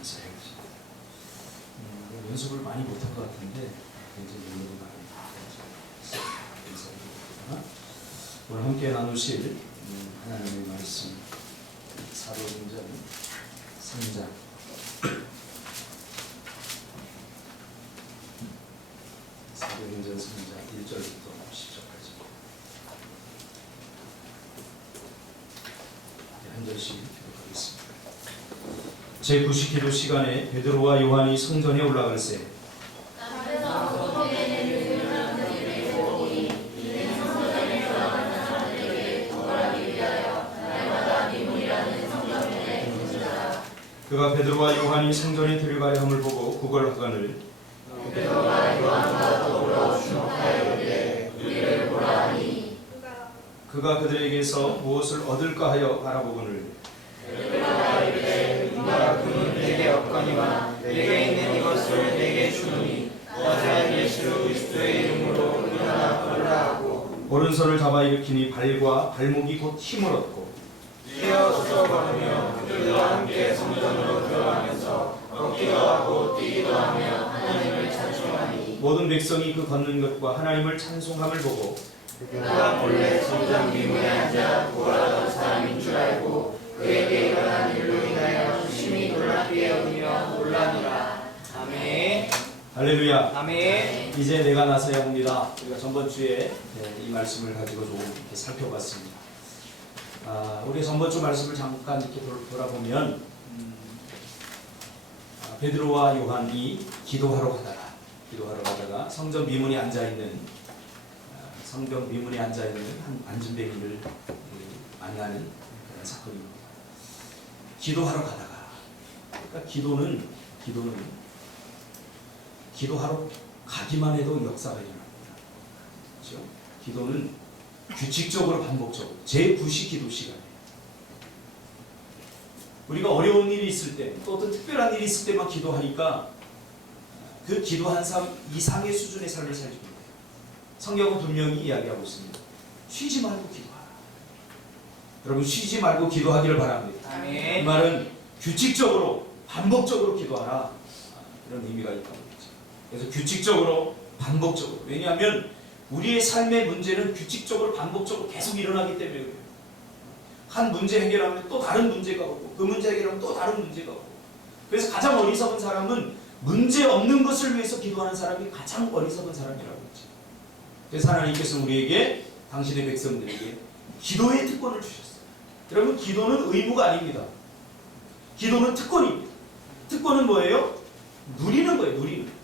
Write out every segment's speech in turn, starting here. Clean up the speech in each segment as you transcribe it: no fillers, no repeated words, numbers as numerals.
감사해야지. 연습을 많이 못한 것 같은데 굉장히 능력이 많이 감사합니다. 오늘 함께 나누실 하나님의 말씀 사도행전 3장 사도행전 3장 1절부터 10절까지 한 절씩 기록하겠습니다. 제90기도 시간에 베드로와 요한이 성전에 올라갈새 그가 베드로와 요한이 성전에 들어가야 함을 보고 구걸하거늘 베드로와 요한과 더불어 주목하여 이르되 우리를 보라 하니 그가 그들에게서 무엇을 얻을까 하여 바라보거늘 베드로가 이르되 누가 금은 내게 없거니와 내게 있는 이것을 내게 주노니 나사렛 예수 그리스도의 이름으로 일어나 걸으라 하고 오른손을 잡아 일으키니 발과 발목이 곧 힘을 얻고 뛰어서 걸으며 그들과 함께 성전으로 들어가면서 걷기도 하고 뛰기도 하며 하나님을 찬송하니 모든 백성이 그 걷는 것과 하나님을 찬송함을 보고 그가 몰래 성전 미문에 앉아 구걸하던 사람인 줄 알고 그에게 일어난 일로 인하여 심히 놀랍게 여기며 놀라니라. 아멘. 할렐루야. 아멘. 이제 내가 나서야 합니다. 우리가 전번 주에 이 말씀을 가지고 좀 이렇게 살펴봤습니다. 우리 전번주 말씀을 잠깐 이렇게 돌아보면 베드로와 요한이 기도하러 가다가 성전 미문에 앉아있는 한 안진뱅이를 만나는 그런 사건입니다. 기도하러 가다가 그러니까 기도하러 가기만 해도 역사가 일어납니다. 그렇죠? 기도는 규칙적으로 반복적으로 제9시 기도 시간에 우리가 어려운 일이 있을 때 또 어떤 특별한 일이 있을 때만 기도하니까 그 기도한 삶 이상의 수준의 삶을 살게 됩니다. 성경은 분명히 이야기하고 있습니다. 쉬지 말고 기도하라. 여러분 쉬지 말고 기도하기를 바랍니다. 아멘. 이 말은 규칙적으로 반복적으로 기도하라 이런 의미가 있다고 했죠. 그래서 규칙적으로 반복적으로 왜냐하면 우리의 삶의 문제는 규칙적으로 반복적으로 계속 일어나기 때문에 그래요. 한 문제 해결하면 또 다른 문제가 오고 그 문제 해결하면 또 다른 문제가 오고 그래서 가장 어리석은 사람은 문제 없는 것을 위해서 기도하는 사람이 가장 어리석은 사람이라고 했죠. 그래서 하나님께서 우리에게 당신의 백성들에게 기도의 특권을 주셨어요. 여러분 기도는 의무가 아닙니다. 기도는 특권입니다. 특권은 뭐예요? 누리는 거예요. 누리는 거예요.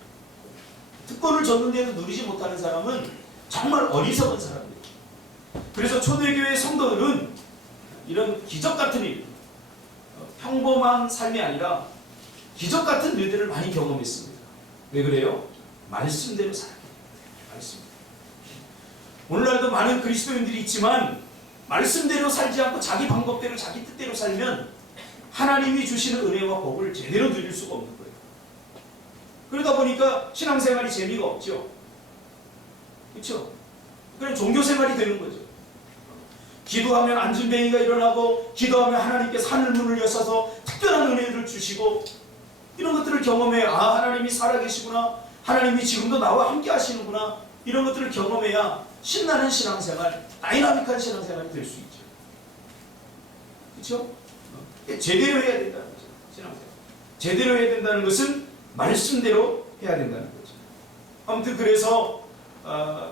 특권을 줬는데도 누리지 못하는 사람은 정말 어리석은 사람들이에요. 그래서 초대교회 성도들은 이런 기적 같은 일, 평범한 삶이 아니라 기적 같은 일들을 많이 경험했습니다. 왜 그래요? 말씀대로 살아요. 말씀. 오늘날도 많은 그리스도인들이 있지만 말씀대로 살지 않고 자기 방법대로 자기 뜻대로 살면 하나님이 주시는 은혜와 복을 제대로 누릴 수가 없는 거예요. 그러다 보니까 신앙생활이 재미가 없죠. 그렇죠? 그럼 종교생활이 되는 거죠. 기도하면 안진뱅이가 일어나고 기도하면 하나님께서 하늘문을 여셔서 특별한 은혜를 주시고 이런 것들을 경험해야 하나님이 살아계시구나 하나님이 지금도 나와 함께 하시는구나 이런 것들을 경험해야 신나는 신앙생활 다이나믹한 신앙생활이 될 수 있죠. 그렇죠? 제대로 해야 된다는 거죠. 신앙생활 제대로 해야 된다는 것은 말씀대로 해야 된다는 거죠. 아무튼 그래서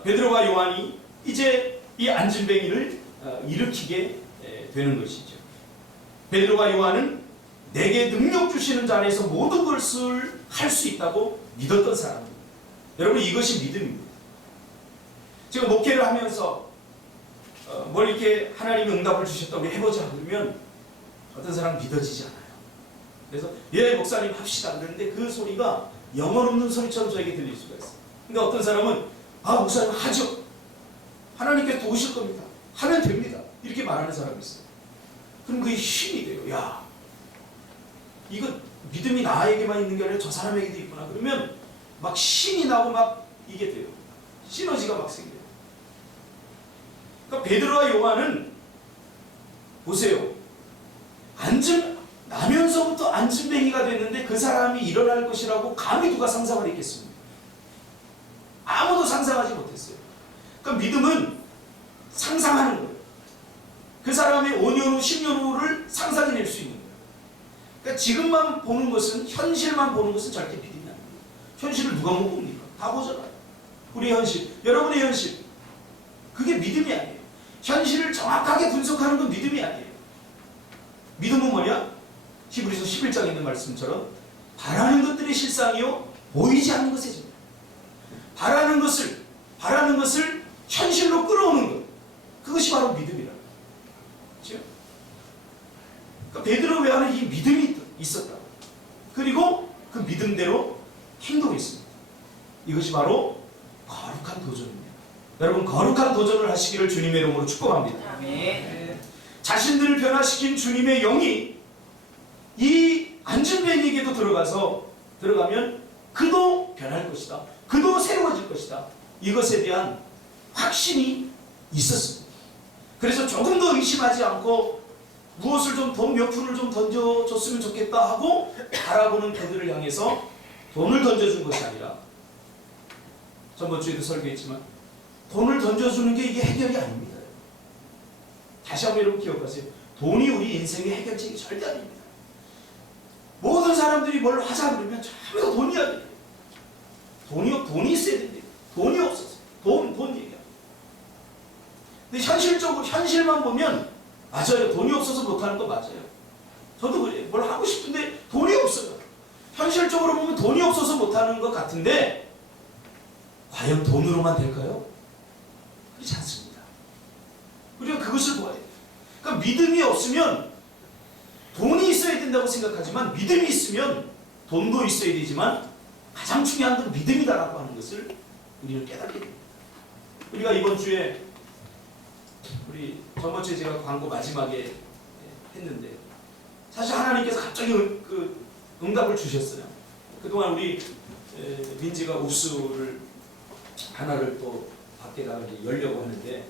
베드로와 요한이 이제 이 안진뱅이를 일으키게 되는 것이죠. 베드로와 요한은 내게 능력 주시는 자 안에서 모든 것을 할 수 있다고 믿었던 사람입니다. 여러분 이것이 믿음입니다. 제가 목회를 하면서 뭘 이렇게 하나님이 응답을 주셨다 우리 해보자 그러면 어떤 사람은 믿어지지 않아요. 그래서 예 목사님 합시다 그러는데 그 소리가 영혼 없는 소리처럼 저에게 들릴 수가 있어요. 근데 어떤 사람은 목사님 하죠. 하나님께서 도우실 겁니다. 하면 됩니다. 이렇게 말하는 사람이 있어요. 그럼 그게 힘이 돼요. 야, 이거 믿음이 나에게만 있는 게 아니라 저 사람에게도 있구나. 그러면 막 신이 나고 막 이게 돼요. 시너지가 막 생겨요. 그러니까 베드로와 요한은 보세요. 나면서부터 안진뱅이가 됐는데 그 사람이 일어날 것이라고 감히 누가 상상을 했겠습니까? 아무도 상상하지 못했어요. 그러니까 믿음은 상상하는 거예요. 그 사람의 5년 후, 10년 후를 상상해낼 수 있는 거예요. 그러니까 지금만 보는 것은, 현실만 보는 것은 절대 믿음이 아닙니다. 현실을 누가 못 봅니까? 다 보잖아요. 우리 현실, 여러분의 현실. 그게 믿음이 아니에요. 현실을 정확하게 분석하는 건 믿음이 아니에요. 믿음은 뭐냐? 히브리서 11장에 있는 말씀처럼 바라는 것들의 실상이요 보이지 않는 것의 증거. 바라는 것을 현실로 끌어오는 것. 그것이 바로 믿음이라. 그렇죠? 그러니까 베드로 외에는 이 믿음이 있었다. 그리고 그 믿음대로 행동했습니다. 이것이 바로 거룩한 도전입니다. 여러분, 거룩한 도전을 하시기를 주님의 이름으로 축복합니다. 아멘. 자신들을 변화시킨 주님의 영이 이 안진뱅이에게도 들어가면 그도 변할 것이다. 그도 새로워질 것이다. 이것에 대한 확신이 있었습니다. 그래서 조금 더 의심하지 않고 무엇을 좀 돈 몇 푼을 좀 던져줬으면 좋겠다 하고 바라보는 그들을 향해서 돈을 던져준 것이 아니라, 저번 주에도 설교했지만 돈을 던져주는 게 이게 해결이 아닙니다. 다시 한번 여러분 기억하세요. 돈이 우리 인생의 해결책이 절대 아닙니다. 모든 사람들이 뭘 하자 그러면 전부 다 돈이야 돼요. 돈이 있어야 된대요. 돈이 없어서 돈 얘기야. 근데 현실만 보면 맞아요. 돈이 없어서 못하는 거 맞아요. 저도 그래요. 뭘 하고 싶은데 돈이 없어요. 현실적으로 보면 돈이 없어서 못하는 것 같은데 과연 돈으로만 될까요? 그렇지 않습니다. 우리가 그것을 보아야 돼요. 그러니까 믿음이 없으면 돈이 있어야 된다고 생각하지만, 믿음이 있으면 돈도 있어야 되지만 가장 중요한 건 믿음이다라고 하는 것을 우리는 깨닫게 됩니다. 우리가 이번 주에 저번 주에 제가 광고 마지막에 했는데, 사실 하나님께서 갑자기 응답을 주셨어요. 그동안 우리 민지가 옥수를 하나를 또 밖에다가 열려고 하는데,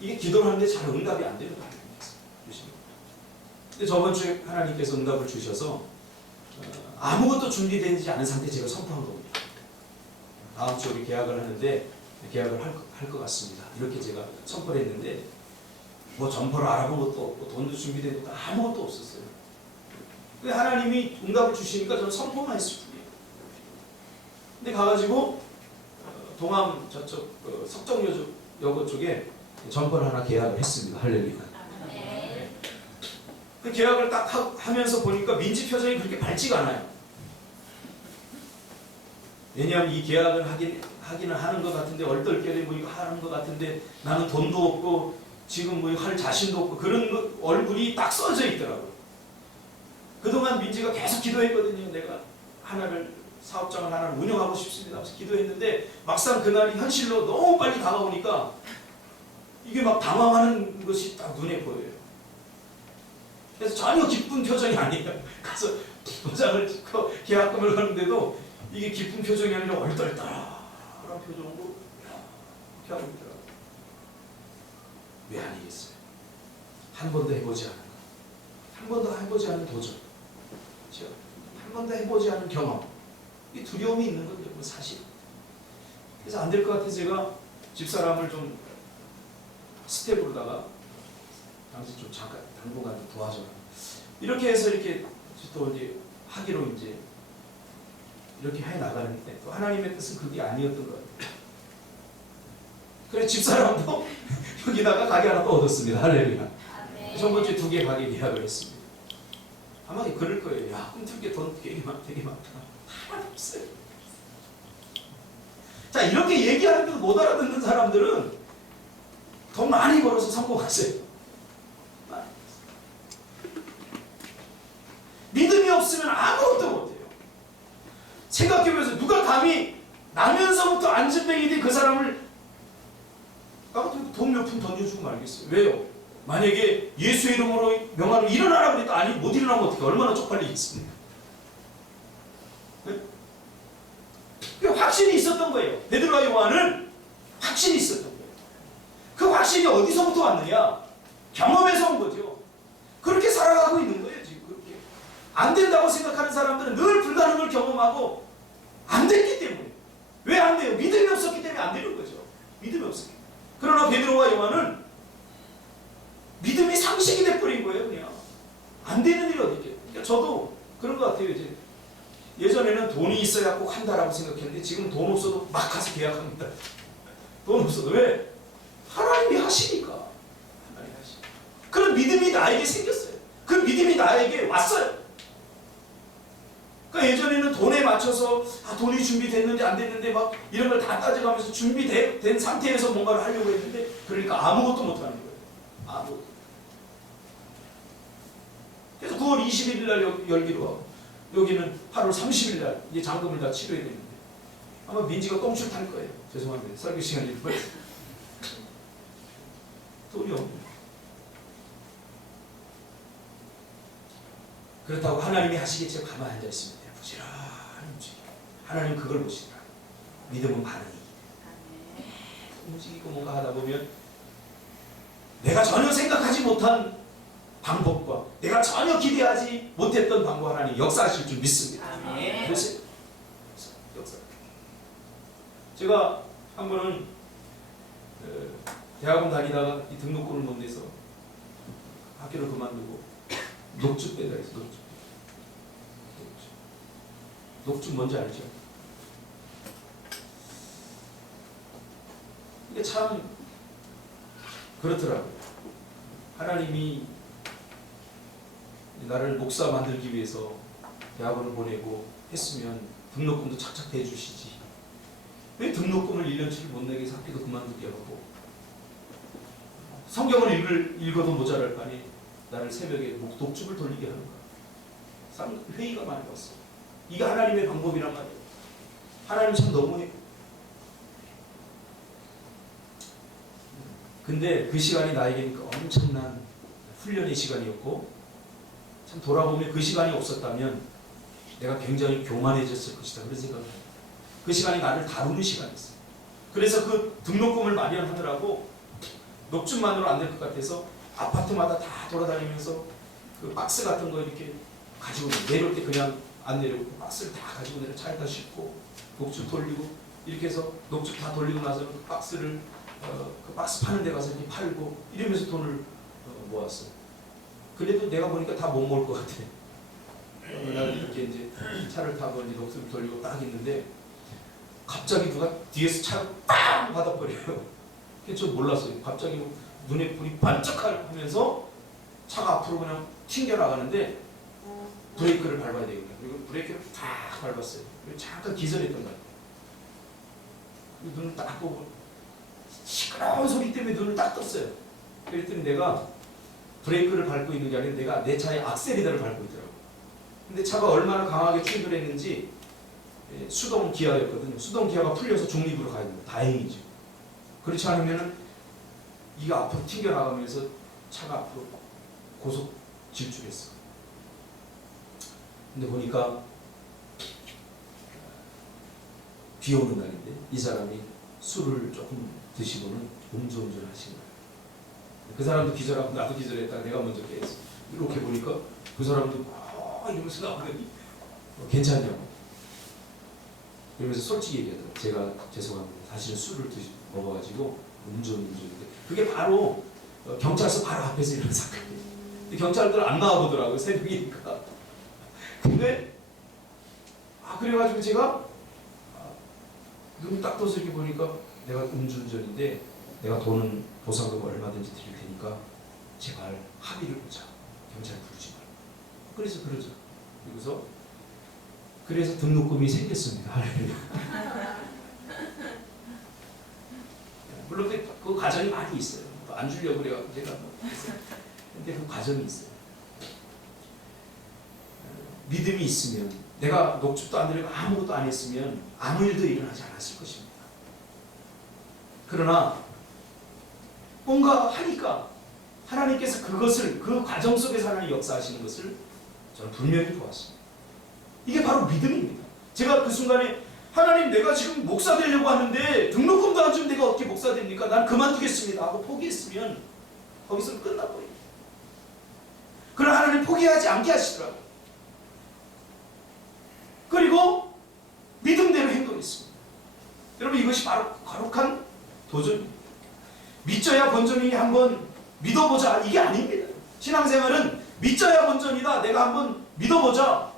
이게 기도를 하는데 잘 응답이 안 되는 거예요. 근데 저번 주에 하나님께서 응답을 주셔서 아무것도 준비되지 않은 상태 제가 선포한 겁니다. 다음 주에 우리 계약을 하는데 계약을 할 것 같습니다. 이렇게 제가 선포를 했는데, 뭐 점포를 알아본 것도 없고 돈도 준비된 것도 아무것도 없었어요. 근데 하나님이 응답을 주시니까 저는 선포만 했을 뿐이에요. 근데 가가지고 동암 저쪽 석정여고 쪽에 점포를 하나 계약을 했습니다. 할렐루야. 그 계약을 딱 하면서 보니까 민지 표정이 그렇게 밝지가 않아요. 왜냐하면 이 계약을 하기는 하는 것 같은데, 얼떨결에 뭐 이거 하는 것 같은데, 나는 돈도 없고 지금 뭐 할 자신도 없고, 그런 얼굴이 딱 써져 있더라고요. 그동안 민지가 계속 기도했거든요. 내가 사업장을 하나를 운영하고 싶습니다 하면서 기도했는데, 막상 그날이 현실로 너무 빨리 다가오니까 이게 막 당황하는 것이 딱 눈에 보여요. 그래서 전혀 기쁜 표정이 아니에요. 가서 도장을 찍고 계약금을 하는데도 이게 기쁜 표정이 아니라 얼떨떨한 표정으로 이렇게 하고 있더라고요. 왜 아니겠어요? 한 번도 해보지 않은 것, 한 번도 해보지 않은 도전, 그렇죠? 한 번도 해보지 않은 경험, 이 두려움이 있는 건데 뭐 사실. 그래서 안 될 것 같아서 제가 집사람을 좀 스텝으로다가 당시 좀 잠깐 당분간 좀 도와줘라. 이렇게 해서 이렇게 또 이제 하기로 이제 이렇게 해 나가는데, 또 하나님의 뜻은 그게 아니었던 것 같아요. 그래 집사람도 여기다가 가게 하나 또 얻었습니다. 할렐루야. 저번 주에 2개 가게 예약을 했습니다. 아마 그럴 거예요. 야, 꿈틀게 돈 되게 많다. 하나도 없어요. 자, 이렇게 얘기하는데도 못 알아듣는 사람들은 돈 많이 벌어서 성공하세요. 믿음이 없으면 아무것도 못해요. 생각해보면서 누가 감히 나면서부터 안진뱅이 된 그 사람을 돈 몇 푼 던져주고 말겠어요. 왜요? 만약에 예수의 이름으로 명하면 일어나라 그러니까 아니 못 일어나면 어떻게, 얼마나 쪽팔리겠습니까? 네? 확신이 있었던 거예요. 베드로와 요한은 확신이 있었던 거예요. 그 확신이 어디서부터 왔느냐? 경험에서 온 거죠. 그렇게 살아가고 있는 거예요. 지금 그렇게. 안 된다고 생각하는 사람들은 늘 불가능을 경험하고 안 됐기 때문에. 왜 안 돼요? 믿음이 없었기 때문에 안 되는 거죠. 믿음이 없었기 때문에. 그러나 베드로와 요한은 믿음이 상식이 돼버린 거예요. 그냥 안 되는 일이 어디 있겠어요. 그러니까 저도 그런 것 같아요. 이제 예전에는 돈이 있어야 꼭 한다라고 생각했는데 지금 돈 없어도 막 가서 계약합니다. 돈 없어도. 왜? 하나님이 하시니까. 하나님이 하시니까. 그런 믿음이 나에게 생겼어요. 그 믿음이 나에게 왔어요. 그러니까 예전에는 돈에 맞춰서 돈이 준비됐는지 안 됐는데 막 이런 걸 다 따져가면서 준비된 상태에서 뭔가를 하려고 했는데 그러니까 아무것도 못하는 거예요. 아무것도. 그래서 9월 21일 날 열기로 하고 여기는 8월 30일 날 이제 잔금을 다 치러야 되는데 아마 민지가 똥줄 탈 거예요. 죄송합니다. 설교 시간이 벌써 돈이 없네요. 그렇다고 하나님이 하시겠지 가만히 앉아 있으면 돼요. 부지런히 움직이고 하나님 그걸 보시더라. 믿음은 반응이기 때문에 움직이고 뭔가 하다 보면 내가 전혀 생각하지 못한 방법과 내가 전혀 기대하지 못했던 방법 하나님 역사하실 줄 믿습니다. 그래서 역사. 제가 한 번은 대학원 다니다가 이 등록금을 못 내서 학교를 그만두고 녹즙 배달해서 녹즙 뭔지 알죠? 이게 참 그렇더라고요. 하나님이 나를 목사 만들기 위해서 대학원을 보내고 했으면 등록금도 착착 대주시지. 왜 등록금을 1년치를 못 내게 해서 학교도 그만두게 하고 성경을 읽어도 모자랄 판에 나를 새벽에 녹즙을 돌리게 하는 거야. 회의가 많이 왔어. 이게 하나님의 방법이란 말이에요. 하나님 참 너무해. 근데 그 시간이 나에게는 엄청난 훈련의 시간이었고 참 돌아보면 그 시간이 없었다면 내가 굉장히 교만해졌을 것이다. 그런 생각을 해요. 그 시간이 나를 다루는 시간이었어요. 그래서 그 등록금을 마련하느라고 녹즙만으로 안 될 것 같아서 아파트마다 다 돌아다니면서 그 박스 같은 거 이렇게 가지고 내려올 때 그냥 안 내려오고 박스를 다 가지고 내려 차에다 싣고 녹즙 돌리고 이렇게 해서 녹즙 다 돌리고 나서는 그 박스를 그 박스 파는 데 가서 이렇게 팔고 이러면서 돈을 모았어요. 그래도 내가 보니까 다 못 먹을 것 같아. 나는 이렇게 이제 차를 타고 이제 녹즙을 돌리고 딱 있는데 갑자기 누가 뒤에서 차가 빵 받아버려요. 그게 좀 몰랐어요. 갑자기 눈에 불이 반짝하면서 차가 앞으로 그냥 튕겨 나가는데 브레이크를 밟아야 되겠다. 그리고 브레이크를 탁 밟았어요. 그리고 잠깐 기절했던 거예요. 눈을 딱 보고 시끄러운 소리 때문에 눈을 딱 떴어요. 그랬더니 내가 브레이크를 밟고 있는 게 아니라 내가 내 차의 악셀리더를 밟고 있더라고요. 근데 차가 얼마나 강하게 충돌했는지 수동 기아였거든요. 수동 기아가 풀려서 중립으로 가야 됩니다. 다행이죠. 그렇지 않으면은 이가 앞으로 튕겨나가면서 차가 앞으로 고속 질주했어. 근데 보니까 비 오는 날인데 이 사람이 술을 조금 드시고는 음주운전을 하신 거예요. 그 사람도 기절하고 나도 기절했다가 내가 먼저 깨었어. 이렇게 보니까 그 사람도 이러면서 나오더니 괜찮냐고. 그러면서 솔직히 얘기하더라고요. 제가 죄송합니다. 사실은 술을 먹어가지고 음주운전인데 그게 바로 경찰서 바로 앞에서 일어난 사건이에요. 근데 경찰들 안 나와보더라고요. 새벽이니까. 근데 그래가지고 제가 눈을 딱 떠서 이렇게 보니까 내가 음주운전인데 내가 돈은 보상금 얼마든지 드릴 테니까 제발 합의를 보자. 경찰 부르지 말고. 그래서 그러죠. 그래서 등록금이 생겼습니다. 물론 그 과정이 많이 있어요. 안 주려고 그래가지고 제가 근데 그 과정이 있어요. 믿음이 있으면 내가 녹즙도 안 들이고 아무것도 안 했으면 아무 일도 일어나지 않았을 것입니다. 그러나 뭔가 하니까 하나님께서 그것을 그 과정 속에서 하나님 역사하시는 것을 저는 분명히 보았습니다. 이게 바로 믿음입니다. 제가 그 순간에 하나님 내가 지금 목사 되려고 하는데 등록금도 안 주면 내가 어떻게 목사 됩니까? 난 그만두겠습니다 하고 포기했으면 거기서 끝나버립니다. 그러나 하나님 포기하지 않게 하시더라고요. 그리고 믿음대로 행동했습니다. 여러분, 이것이 바로 거룩한 도전입니다. 믿져야 본전이니 한번 믿어보자, 이게 아닙니다. 신앙생활은 믿져야 본전이다, 내가 한번 믿어보자,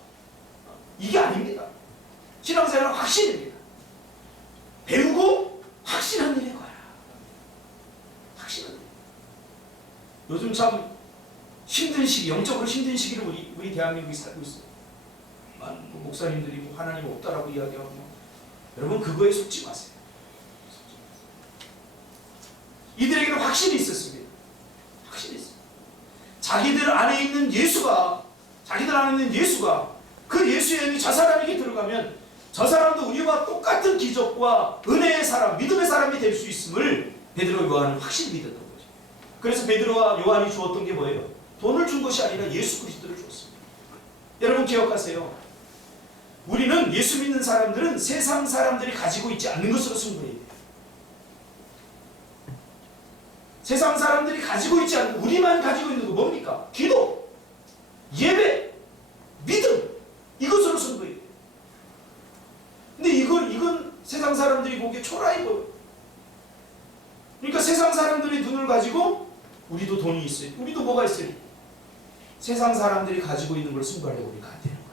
이게 아닙니다. 신앙생활은 확신입니다. 배우고 확신한 일인 거야. 확신한 일. 요즘 참 힘든 시기, 영적으로 힘든 시기를 우리 대한민국이 살고 있어요. 많은 목사님들이 하나님 없다라고 이야기하고, 여러분 그거에 속지 마세요. 이들에게는 확신이 있었습니다. 확신이 있어요. 자기들 안에 있는 예수가 그 예수의 영이 저 사람에게 들어가면 저 사람도 우리와 똑같은 기적과 은혜의 사람, 믿음의 사람이 될 수 있음을 베드로 요한은 확실히 믿었던 거죠. 그래서 베드로와 요한이 주었던 게 뭐예요? 돈을 준 것이 아니라 예수 그리스도를 주었습니다. 여러분 기억하세요. 우리는 예수 믿는 사람들은 세상 사람들이 가지고 있지 않는 것으로 승부해야 돼요. 세상 사람들이 가지고 있지 않는, 우리만 가지고 있는 거 뭡니까? 기도, 예배, 믿음, 이것으로 승부해야 돼요. 근데 이건 세상 사람들이 보기에 초라해 보여요. 그러니까 세상 사람들의 눈을 가지고 우리도 돈이 있어요. 우리도 뭐가 있어요? 세상 사람들이 가지고 있는 걸 승부하려고 우리가 안 되는 거예요.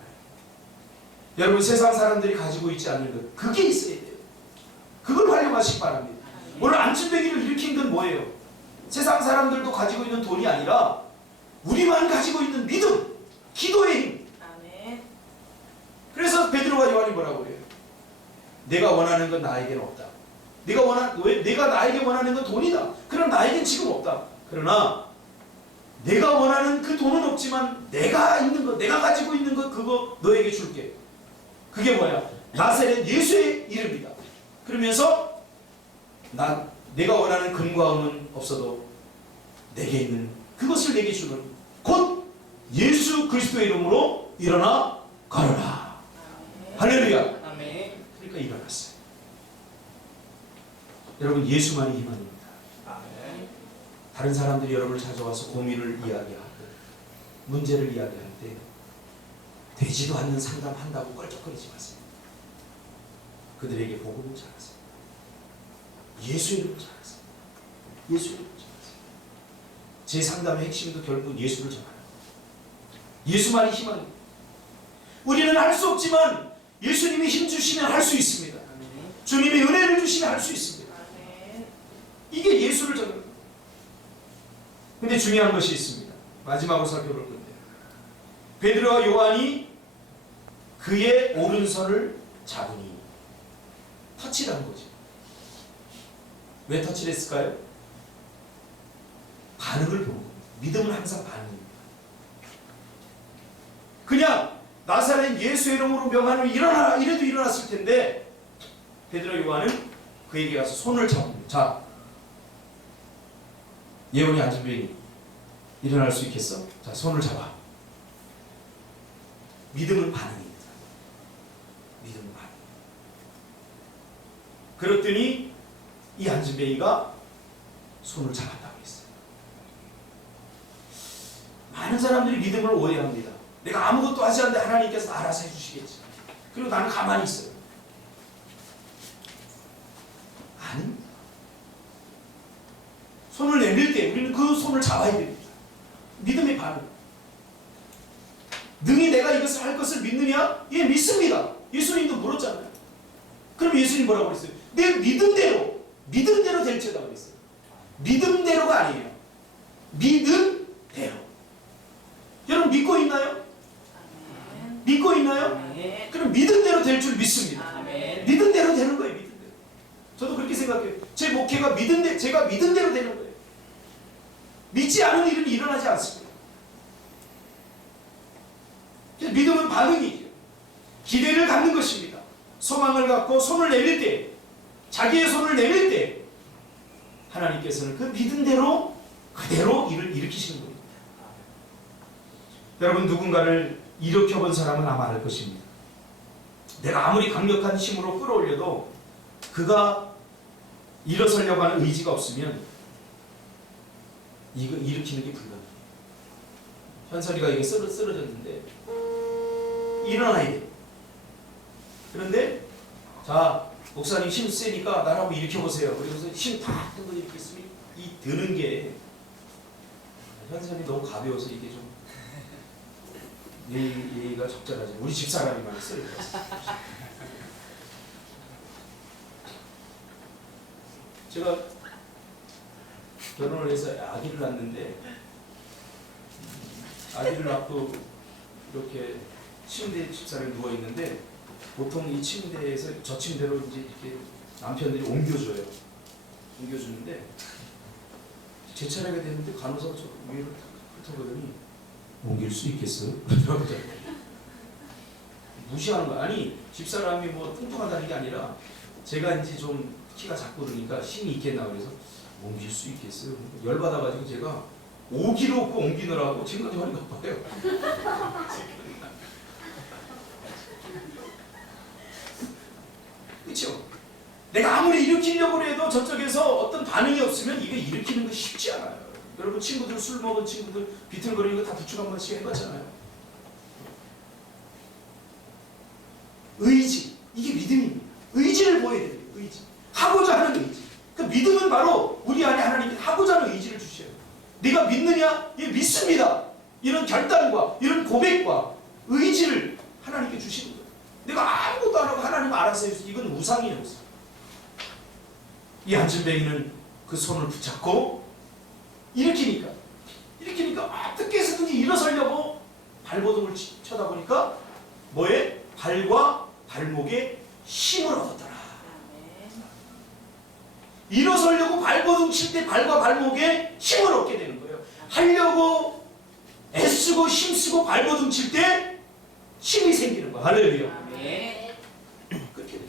여러분, 세상 사람들이 가지고 있지 않는 것, 그게 있어야 돼요. 그걸 활용하시기 바랍니다. 오늘 안진뱅이를 일으킨 건 뭐예요? 세상 사람들도 가지고 있는 돈이 아니라 우리만 가지고 있는 믿음, 기도의 힘. 그래서 베드로와 요한이 뭐라고 그래요? 내가 원하는 건 나에게는 없다. 내가 나에게 원하는 건 돈이다. 그럼 나에겐 지금 없다. 그러나 내가 원하는 그 돈은 없지만 내가 있는 것, 내가 가지고 있는 것, 그거 너에게 줄게. 그게 뭐야? 나사렛 예수의 이름이다. 그러면서 내가 원하는 금과 은은 없어도 내게 있는 그것을 내게 주는 곧 예수 그리스도의 이름으로 일어나 걸어라. 할렐루야. 아멘. 그러니까 일어났어요. 여러분, 예수만이 희망입니다. 아멘. 다른 사람들이 여러분을 찾아와서 고민을 이야기하고 문제를 이야기할 때 되지도 않는 상담한다고 껄쩍거리지 마세요. 그들에게 복음을 전하세요. 예수 이름을 전하세요. 예수 이름을 전하세요. 제 상담의 핵심도 결국 예수를 전하는 거예요. 예수만이 희망입니다. 우리는 할 수 없지만 예수님이 힘 주시면 할 수 있습니다. 주님이 은혜를 주시면 할 수 있습니다. 이게 예수를 전하는 거예요. 근데 중요한 것이 있습니다. 마지막으로 살펴볼 건데, 베드로와 요한이 그의 오른손을 잡으니 터치를 한 거죠. 왜 터치를 했을까요? 반응을 보는 겁니다. 믿음은 항상 반응입니다. 그냥 나사렛 예수의 이름으로 명하노니 일어나라 이래도 일어났을 텐데, 베드로 요한은 그에게 가서 손을 잡습니다. 자, 예언이 안진뱅이 일어날 수 있겠어? 자, 손을 잡아. 믿음은 반응입니다. 믿음은 반응. 그랬더니 이 안진뱅이가 손을 잡았다고 했어요. 많은 사람들이 믿음을 오해합니다. 내가 아무것도 하지 않는데 하나님께서 알아서 해주시겠지. 그리고 나는 가만히 있어요. 아닙니다. 손을 내밀 때 우리는 그 손을 잡아야 됩니다. 믿음의 반응. 능히 내가 이것을 할 것을 믿느냐? 예, 믿습니다. 예수님도 물었잖아요. 그럼 예수님 뭐라고 그랬어요? 내 믿음대로 될지다 그랬어요. 믿음대로가 아니에요. 믿음대로. 여러분 믿고 있나요? 믿고 있나요? 그럼 믿음대로 될 줄 믿습니다. 믿음대로 되는 거예요. 믿음대로. 저도 그렇게 생각해요. 제 목회가 제가 믿음대로 되는 거예요. 믿지 않은 일은 일어나지 않습니다. 믿음은 반응이죠. 기대를 갖는 것입니다. 소망을 갖고 손을 내밀 때, 자기의 손을 내밀 때 하나님께서는 그 믿음대로 그대로 일을 일으키시는 겁니다. 여러분, 누군가를 일으켜본 사람은 아마 알 것입니다. 내가 아무리 강력한 힘으로 끌어올려도 그가 일어서려고 하는 의지가 없으면 이거 일으키는 게 불가능해요. 현설이가 이게 쓰러졌는데 일어나야 돼요. 그런데 자 목사님 힘 세니까 나라고 일으켜보세요. 그래서 힘 다 든거 이렇게 있으면 이 드는 게 현선이 너무 가벼워서 이게 좀 예의가 적절하지. 우리 집사람이만 쓰레기. 제가 결혼을 해서 아기를 낳았는데 아기를 낳고 이렇게 침대에 집사람이 누워 있는데 보통 이 침대에서 저 침대로 이제 이렇게 남편들이 옮겨줘요. 옮겨주는데 제 차례가 됐는데 간호사가 저 위를 탁 훑어보더니 옮길 수 있겠어요? 무시하는 거야. 아니 집사람이 뭐 뚱뚱하다는 게 아니라 제가 이제 좀 키가 작고 그러니까 힘이 있겠나 그래서 옮길 수 있겠어요? 열받아가지고 제가 5kg 옮기느라고 지금까지 허리가 아파요. 그렇죠? 내가 아무리 일으키려고 해도 저쪽에서 어떤 반응이 없으면 이거 일으키는 거 쉽지 않아요. 여러분 친구들 술 먹은 친구들 비틀거리는 거 다 부축 한 번씩 해봤잖아요. 의지, 이게 믿음입니다. 의지를 보여야 돼요. 의지. 하고자 하는 의지. 그 믿음은 바로 우리 안에 하나님이 하고자 하는 의지를 주셔요. 네가 믿느냐? 예, 믿습니다. 이런 결단과 이런 고백과 의지를 하나님께 주시는 거예요. 내가 아무것도 안 하고 하나님 알아서 해주세요. 이건 우상이에요. 이 안진뱅이는 그 손을 붙잡고 일으키니까 어떻게 해서든지 일어서려고 발버둥을 쳐다보니까 뭐에? 발과 발목에 힘을 얻었더라. 일어서려고 발버둥 칠 때 발과 발목에 힘을 얻게 되는 거예요. 하려고 애쓰고 힘쓰고 발버둥 칠 때 힘이 생기는 거예요. 할렐루야. 그렇게 돼요.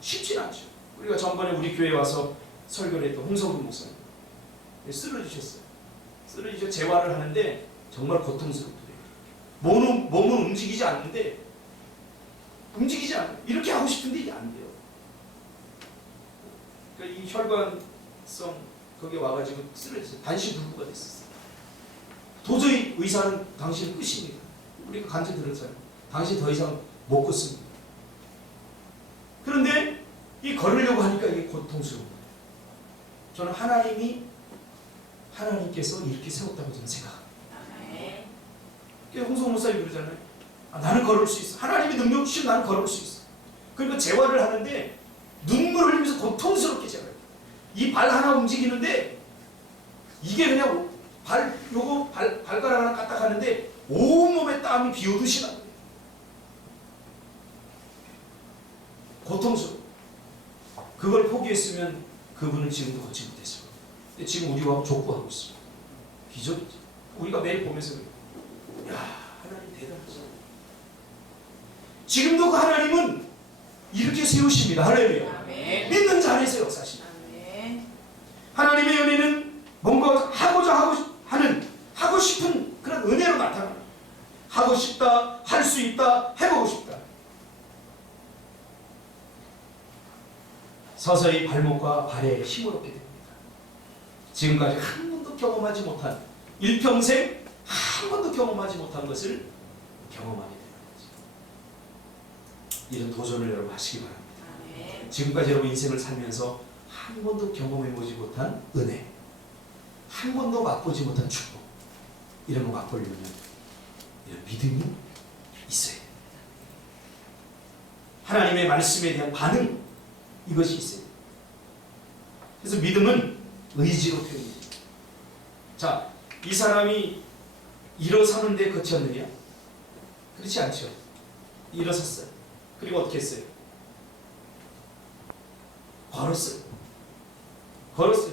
쉽진 않죠. 우리가 전번에 우리 교회에 와서 설교를 했던 홍성근 목사님 쓰러지셨어요. 쓰러지셔 재활을 하는데 정말 고통스럽더래요. 몸은 움직이지 않는데 이렇게 하고 싶은데 이게 안 돼요. 그러니까 이 혈관성 거기에 와가지고 쓰러졌어요. 단시불구가 됐었어요. 도저히 의사는 당신 끝입니다. 우리가 간증 들었잖아요. 당신 더 이상 못 걷습니다. 그런데 이 걸으려고 하니까 이게 고통스러운 거예요. 저는 하나님께서 이렇게 세웠다고 저는 생각합니다. 홍성 목사님 그러잖아요. 나는 걸을 수 있어. 하나님의 능력 주시면 나는 걸을 수 있어. 그러니까 재활을 하는데 눈물을 흘리면서 고통스럽게 재활해요. 이 발 하나 움직이는데 이게 그냥 발가락 하나 까딱하는데 온몸에 땀이 비 오듯이 나요. 고통스러워. 그걸 포기했으면 그분은 지금도 걷지 못했을 거예요. 근데 지금 우리와 족구하고 있습니다. 기적이지. 우리가 매일 보면서 그래요. 야, 하나님 대단하지. 지금도 그 하나님은 이렇게 세우십니다. 할렐루야. 믿는 자 안에서 역사하십니다. 하나님의 은혜는 뭔가 하고 싶은 그런 은혜로 나타납니다. 하고 싶다, 할 수 있다, 해보고 싶다. 서서히 발목과 발에 힘을 얻게 됩니다. 지금까지 한 번도 경험하지 못한, 일평생 한 번도 경험하지 못한 것을 경험하게 되는 거죠. 이런 도전을 여러분 하시기 바랍니다. 지금까지 여러분 인생을 살면서 한 번도 경험해보지 못한 은혜, 한 번도 맛보지 못한 축복, 이런 거 맛보려면 이런 믿음이 있어야 됩니다. 하나님의 말씀에 대한 반응, 이것이 있어요. 그래서 믿음은 의지로 표현됩니다. 자, 이 사람이 일어서는데 그쳤느냐? 그렇지 않죠. 일어섰어요. 그리고 어떻게 했어요? 걸었어요.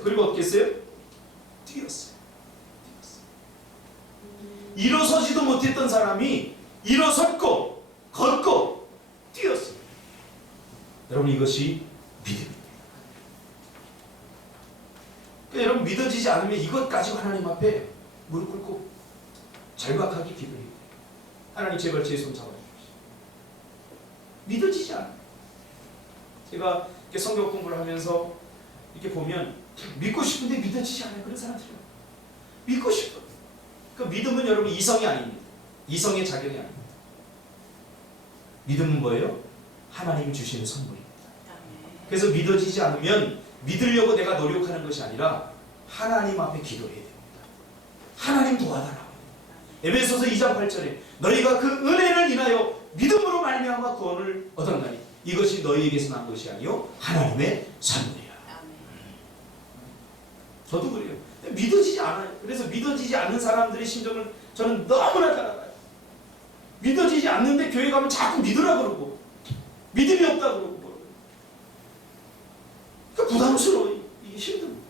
그리고 어떻게 했어요? 뛰었어요. 일어서지도 못했던 사람이 일어섰고 걷고 뛰었어요. 여러분, 이것이 믿음입니다. 그러니까 여러분, 믿어지지 않으면 이것 가지고 하나님 앞에 무릎 꿇고 절박하게 기도해야 돼요. 하나님, 제발 제 손 잡아주십시오. 믿어지지 않아요. 제가 이렇게 성경 공부를 하면서 이렇게 보면 믿고 싶은데 믿어지지 않아요. 그런 사람들이요. 믿고 싶어. 그 믿음은 여러분 이성이 아닙니다. 이성의 작용이 아닙니다. 믿음은 뭐예요? 하나님이 주시는 선물입니다. 그래서 믿어지지 않으면 믿으려고 내가 노력하는 것이 아니라 하나님 앞에 기도해야 됩니다. 하나님 도와달라고. 에베소서 2장 8절에 너희가 그 은혜를 인하여 믿음으로 말미암아 구원을 얻었나니 이것이 너희에게서 난 것이 아니요 하나님의 선물이야. 저도 그래요. 믿어지지 않아요. 그래서 믿어지지 않는 사람들의 심정을 저는 너무나 잘 알아요. 믿어지지 않는데 교회 가면 자꾸 믿으라 그러고 믿음이 없다 그러고 그러니까 부담스러워. 이게 힘듭니다.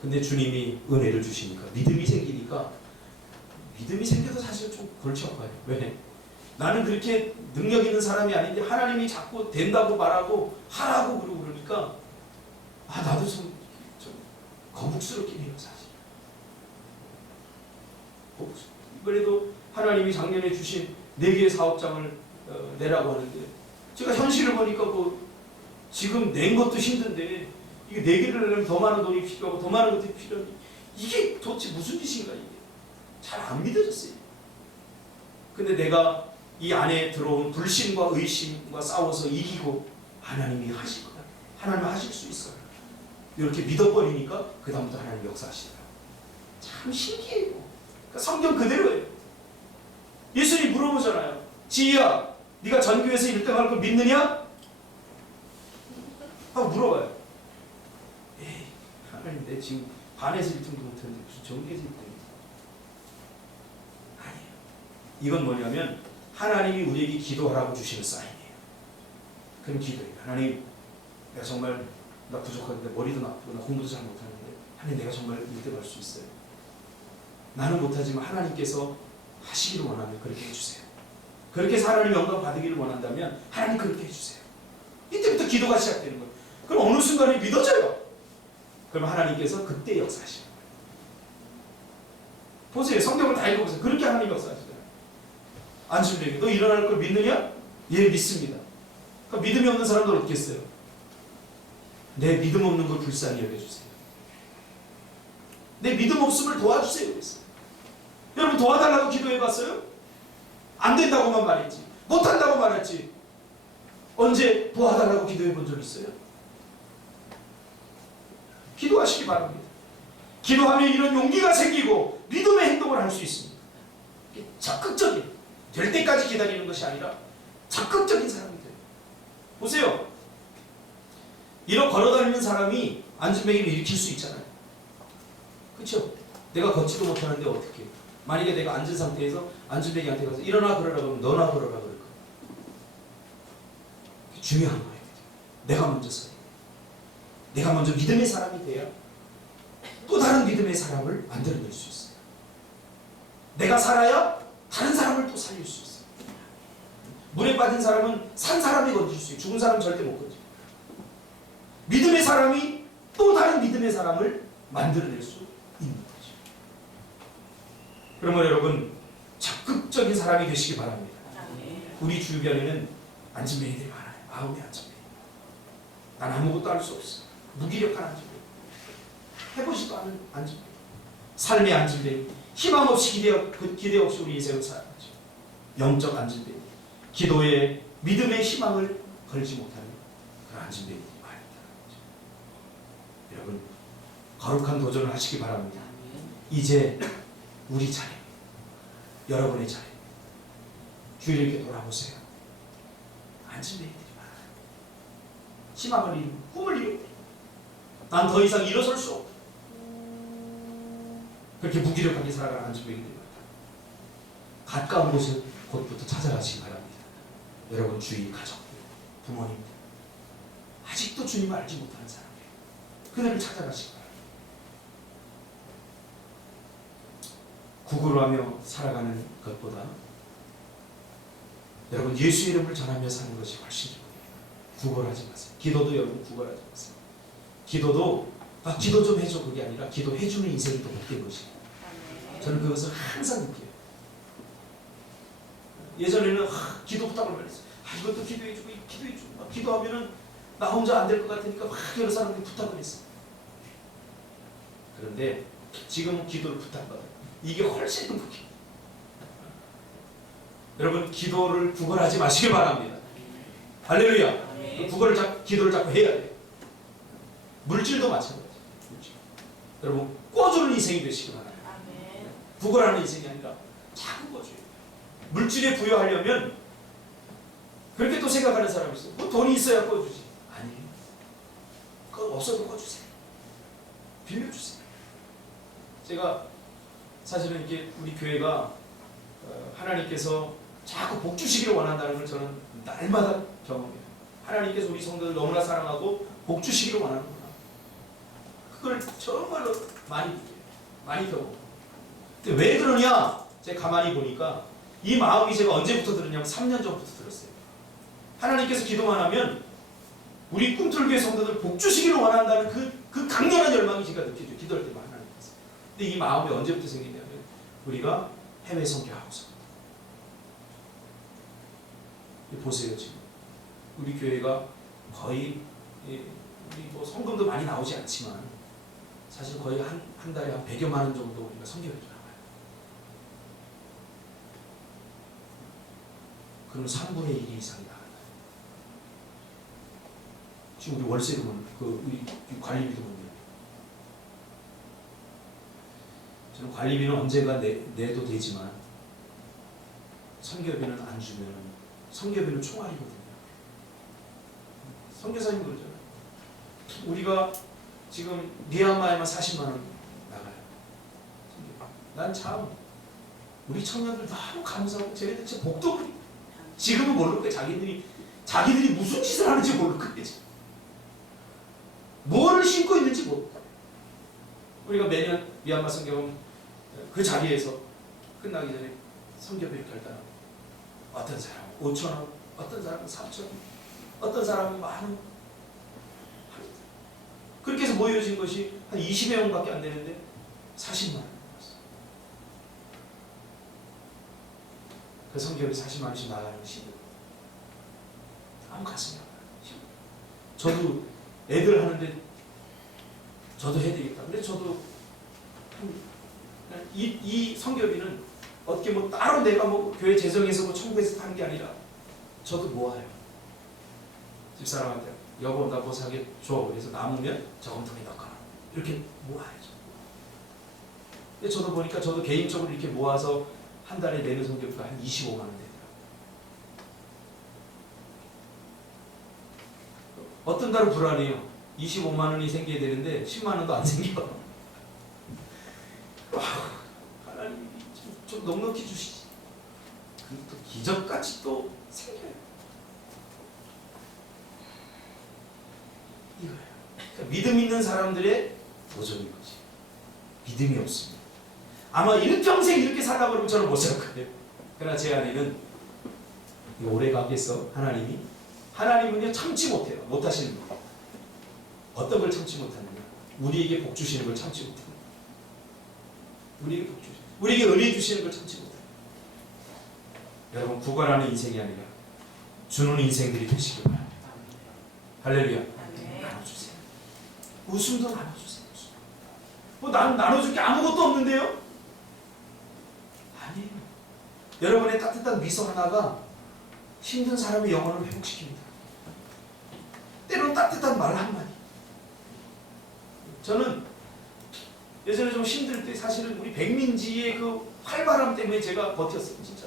근데 주님이 은혜를 주시니까 믿음이 생기니까 믿음이 생겨도 사실 좀 골치 아파요. 왜? 나는 그렇게 능력 있는 사람이 아닌데 하나님이 자꾸 된다고 말하고 하라고 그러니까 나도 좀 거북스럽긴 해요. 사실 그래도 하나님이 작년에 주신 4개의 사업장을 내라고 하는데 제가 현실을 보니까 지금 낸 것도 힘든데 이게 4개를 내려면 더 많은 돈이 필요하고 더 많은 것들이 필요하니 이게 도대체 무슨 짓인가 이게 잘 안 믿어졌어요. 근데 내가 이 안에 들어온 불신과 의심과 싸워서 이기고 하나님이 하실 거다. 하나님 하실 수 있어요. 이렇게 믿어버리니까 그 다음부터 하나님 역사하시더라고요. 참 신기해요. 그러니까 성경 그대로예요. 예수님이 물어보잖아요. 지희야, 네가 전교에서 1등 할 걸 믿느냐? 하고 물어봐요. 에이, 하나님 내 지금 반에서 1등도 못했는데 무슨 전교에서 1등이지? 아니에요. 이건 뭐냐면 하나님이 우리에게 기도하라고 주시는 사인이에요. 그럼 기도해요. 하나님, 내가 정말 나 부족한데 머리도 나쁘고 나 공부도 잘 못하는데 하나님 내가 정말 1등 할 수 있어요. 나는 못하지만 하나님께서 하시기를 원하면 그렇게 해주세요. 그렇게 해서 하나님 영광 받으기를 원한다면 하나님 그렇게 해주세요. 이때부터 기도가 시작되는 거예요. 그럼 어느 순간에 믿어져요. 그럼 하나님께서 그때 역사하시는 거예요. 보세요. 성경을 다 읽어보세요. 그렇게 하나님 역사하시잖아요. 안심되게 너 일어날 걸 믿느냐? 예, 믿습니다. 그럼 믿음이 없는 사람들 어떻게 했어요? 내 믿음 없는 걸 불쌍히 여겨주세요. 내 믿음 없음을 도와주세요. 그랬어요. 여러분 도와달라고 기도해봤어요? 안 된다고만 말했지. 못한다고 말했지. 언제 도와달라고 기도해본 적 있어요? 기도하시기 바랍니다. 기도하면 이런 용기가 생기고 믿음의 행동을 할 수 있습니다. 적극적인, 될 때까지 기다리는 것이 아니라 적극적인 사람이 돼요. 보세요. 이런 걸어다니는 사람이 안진뱅이를 일으킬 수 있잖아요. 그렇죠? 내가 걷지도 못하는데 어떻게? 만약에 내가 앉은 상태에서 안진뱅이한테 가서 일어나 그러라 그러면 너나 그러라 그럴 거야. 중요한 거예요. 내가 먼저 서요. 내가 먼저 믿음의 사람이 돼야 또 다른 믿음의 사람을 만들어낼 수 있어요. 내가 살아야 다른 사람을 또 살릴 수 있어요. 물에 빠진 사람은 산 사람이 건질 수 있어요. 죽은 사람은 절대 못 건져요. 믿음의 사람이 또 다른 믿음의 사람을 만들어낼 수 있는 거죠. 그러면 여러분 적극적인 사람이 되시기 바랍니다. 우리 주변에는 안진뱅이들이 많아요. 마음의 안진뱅이. 난 아무것도 할 수 없어. 무기력한 안진뱅이. 해보지도 않은 안진뱅이. 삶의 안진뱅이. 희망 없이 기대 없이 우리 인생을 살아가죠. 영적 안진뱅이. 기도에 믿음의 희망을 걸지 못하는 그런 안진뱅이들이 많이 있다는 거죠. 여러분 거룩한 도전을 하시기 바랍니다. 이제 우리 차례, 여러분의 차례. 주위를 이렇게 돌아보세요. 안진뱅이들이 많아요. 희망을 잃고 꿈을 잃고 난 더 이상 일어설 수 없다. 그렇게 무기력하게 살아가는 안진뱅이들이 많다. 가까운 곳부터 찾아가시기 바랍니다. 여러분 주위 가족, 부모님들 아직도 주님을 알지 못하는 사람들 그들을 찾아가시기 바랍니다. 구걸하며 살아가는 것보다 여러분 예수 이름을 전하며 사는 것이 훨씬 좋아요. 구걸하지 마세요. 기도도 여러분 구걸하지 마세요. 기도도 기도 좀 해줘 그게 아니라 기도해주는 인생이 더 못된 것이에요. 저는 그것을 항상 느껴요. 예전에는 기도 부탁을 많이 했어요. 이것도 기도해주고 기도해주고 기도하면은 나 혼자 안 될 것 같으니까 여러 사람들이 부탁을 했어요. 그런데 지금은 기도를 부탁받아요. 이게 훨씬 행복해요. 여러분 기도를 구걸하지 마시길 바랍니다. 할렐루야. 기도를 자꾸 해야 돼요. 물질도 마찬가지예요. 물질. 여러분 꿔주는 인생이 되시기 바랍니다. 구걸하는 인생이 아니라 작은 거죠. 물질에 부여하려면 그렇게 또 생각하는 사람이 있어요. 뭐 돈이 있어야 꿔주지. 아니에요. 그거 없어도 꿔주세요. 빌려주세요. 제가 사실은 이렇게 우리 교회가 하나님께서 자꾸 복 주시기를 원한다는 걸 저는 날마다 경험해요. 하나님께서 우리 성도들 너무나 사랑하고 복 주시기를 원하는구나. 그걸 정말로 많이 느껴요. 많이 경험해요. 근데 왜 그러냐? 제가 가만히 보니까 이 마음이 제가 언제부터 들었냐면 3년 전부터 들었어요. 하나님께서 기도만 하면 우리 꿈틀교회 성도들 복 주시기를 원한다는 그 강렬한 열망이 제가 느껴져요. 기도할 때만 하나님께서. 근데 이 마음이 언제부터 생기냐면 우리가 해외 선교하고서. 보세요 지금 우리 교회가 거의 우리 뭐 성금도 많이 나오지 않지만 사실 거의 한 달에 한 100여만 원 정도 우리가 선교비로 나와요. 그럼 3분의 1 이상이 나가요. 지금 우리 월세도 우리 관리비도 못 내요. 저는 관리비는 언젠가 내도 되지만 선교비는 안 주면 선교비는 총알이거든요. 선교사님 그러잖아요. 우리가 지금 미얀마에만 40만 원 나가요. 난 참 우리 청년들 너무 감사하고 쟤네들 진짜 복도 지금은 모를 거예요. 자기들이 무슨 짓을 하는지 모를 거예요. 뭐를 신고 있는지 모를 거예요. 우리가 매년 미얀마 선교원 그 자리에서 끝나기 전에 선교비를 결단하고 어떤 사람은 5,000원, 어떤 사람은 3,000원, 어떤 사람은 10,000원. 그렇게 해서 모여진 것이 한 20여 명밖에 안 되는데 40만 원 나왔어요. 그 성경이 40만 원씩 나가는 시대. 아무 가슴이 아파요. 저도 애들 하는데 저도 해야 되겠다. 근데 저도 이 성교비는 어떻게 뭐 따로 내가 뭐 교회 재정에서 뭐 청구해서 하는 게 아니라 저도 모아요. 집사람한테 여보 나 뭐 사게 줘. 그래서 남으면 저금통에 넣거나 이렇게 모아야죠. 근데 저도 보니까 저도 개인적으로 이렇게 모아서 한 달에 내는 성교비가 한 25만 원 되더라고요. 어떤 달은 불안해요. 25만 원이 생겨야 되는데 10만 원도 안 생겨. 하나님이 좀 넉넉히 주시지. 또 기적같이 또 생겨요. 이거예요. 그러니까 믿음 있는 사람들의 도전인 거지. 믿음이 없습니다. 아마 일평생 이렇게 살라고 그러면 저는 못 살 거예요. 그러나 제 아내는 오래 가겠어. 하나님은요 참지 못해요. 못하시는 거. 어떤 걸 참지 못하느냐? 우리에게 복 주시는 걸 참지 못해요. 우리에게 복 주시는, 우리에게 은혜 주시는 걸 참지 못해요. 여러분 구걸하는 인생이 아니라 주는 인생들이 되시길 바랍니다. 할렐루야. 나눠주세요. 웃음도 나눠주세요. 뭐 나는 나눠줄 게 아무것도 없는데요? 아니에요. 여러분의 따뜻한 미소 하나가 힘든 사람의 영혼을 회복시킵니다. 때로는 따뜻한 말 한마디. 저는 예전에 좀 힘들 때 사실은 우리 백민지의 그 활발함 때문에 제가 버텼어요. 진짜.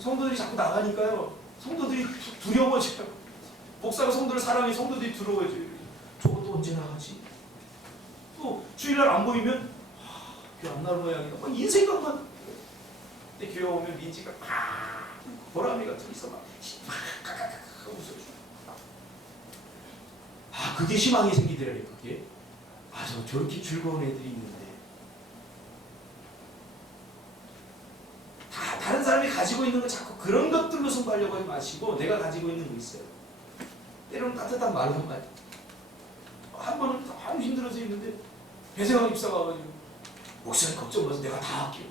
성도들이 자꾸 나가니까요. 성도들이 두려워져요. 목사가 성도를 사랑해 성도들이 두려워져요. 저것도 언제 나가지? 또 주일날 안 보이면 교회 안 나올 모양이다. 막 이 생각만. 근데 교회 오면 민지가 보람이가 둘이서 막 웃어줘. 그게 희망이 생기더라고요. 그게. 저렇게 즐거운 애들이 있는데. 다른 사람이 가지고 있는 거 자꾸 그런 것들로 손가려고 하지 마시고 내가 가지고 있는 거 있어요. 때로는 따뜻한 말 한마디. 한 번은 너무 힘들어서 있는데 배세광 집사가 와가지고 목사님 걱정 마세요. 내가 다 할게요.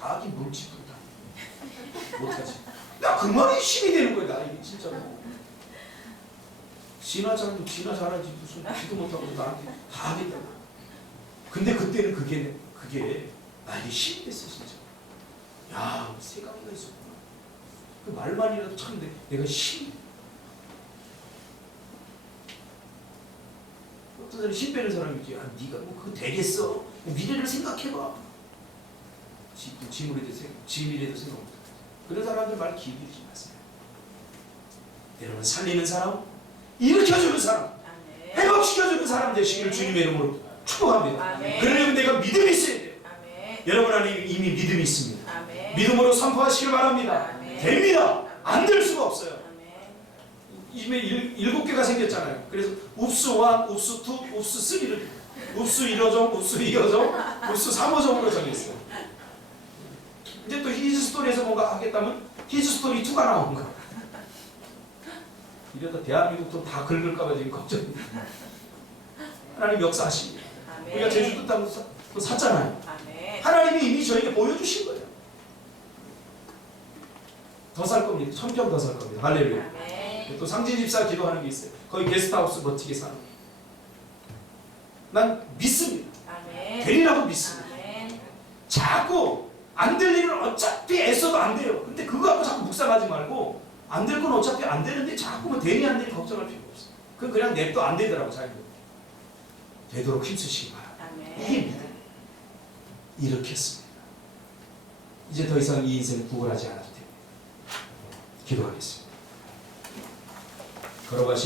다 하긴 물집으로 다. 못하지. 나 그 말이 힘이 되는 거야. 나 이게 진짜로. 지나 잘하지 무슨 기도 못하고 나한테 다 하겠다. 근데 그때는 그게 나에게 힘이 됐어 진짜. 야 세강이가 있었구나. 그 말만이라도 참 내가 힘. 어떤 사람이 힘 빼는 사람이 있지. 네가 뭐 그거 되겠어. 미래를 생각해봐. 지미래도 생각 못해. 그런 사람들 말 기울이지 마세요. 여러분 살리는 사람, 일으켜주는 사람, 회복시켜주는 사람 되시기를 주님의 이름으로 축복합니다. 그러려면 내가 믿음이 있어야 돼요. 여러분 안에 이미 믿음이 있습니다. 믿음으로 선포하시길 바랍니다. 됩니다. 안 될 수가 없어요. 이미 7개가 생겼잖아요. 그래서 읍수 1, 읍수 2, 읍수 3를 읍수 1호종, 읍수 2호종, 읍수 3호종으로 정했어요. 이제 또 히즈 스토리에서 뭔가 하겠다면 히즈 스토리 2가 나온 거야. 이러다 대한민국 돈 다 긁을까봐 지금 걱정입니다. 하나님 역사하십니다. 우리가 제주도 땅 샀잖아요. 하나님이 이미 저에게 보여주신 거예요. 더 살 겁니다. 1000평 더 살 겁니다. 할렐루야. 또 상진집사 기도하는 게 있어요. 거기 게스트하우스 멋지게 사는 거예요. 난 믿습니다. 되리라고 믿습니다. 자꾸 안 될 일은 어차피 애써도 안 돼요. 근데 그거 갖고 자꾸 묵상하지 말고 안 될 건 어차피 안 되는데 자꾸 뭐 되니 안 되니 걱정할 필요 없어요. 그건 그냥 냅둬 안 되더라고 자기도. 되도록 힘쓰시기 바랍니다. 이게 믿음. 이렇게 했습니다. 이제 더 이상 이 인생 구걸하지 않아도 됩니다. 기도하겠습니다. 걸어가시는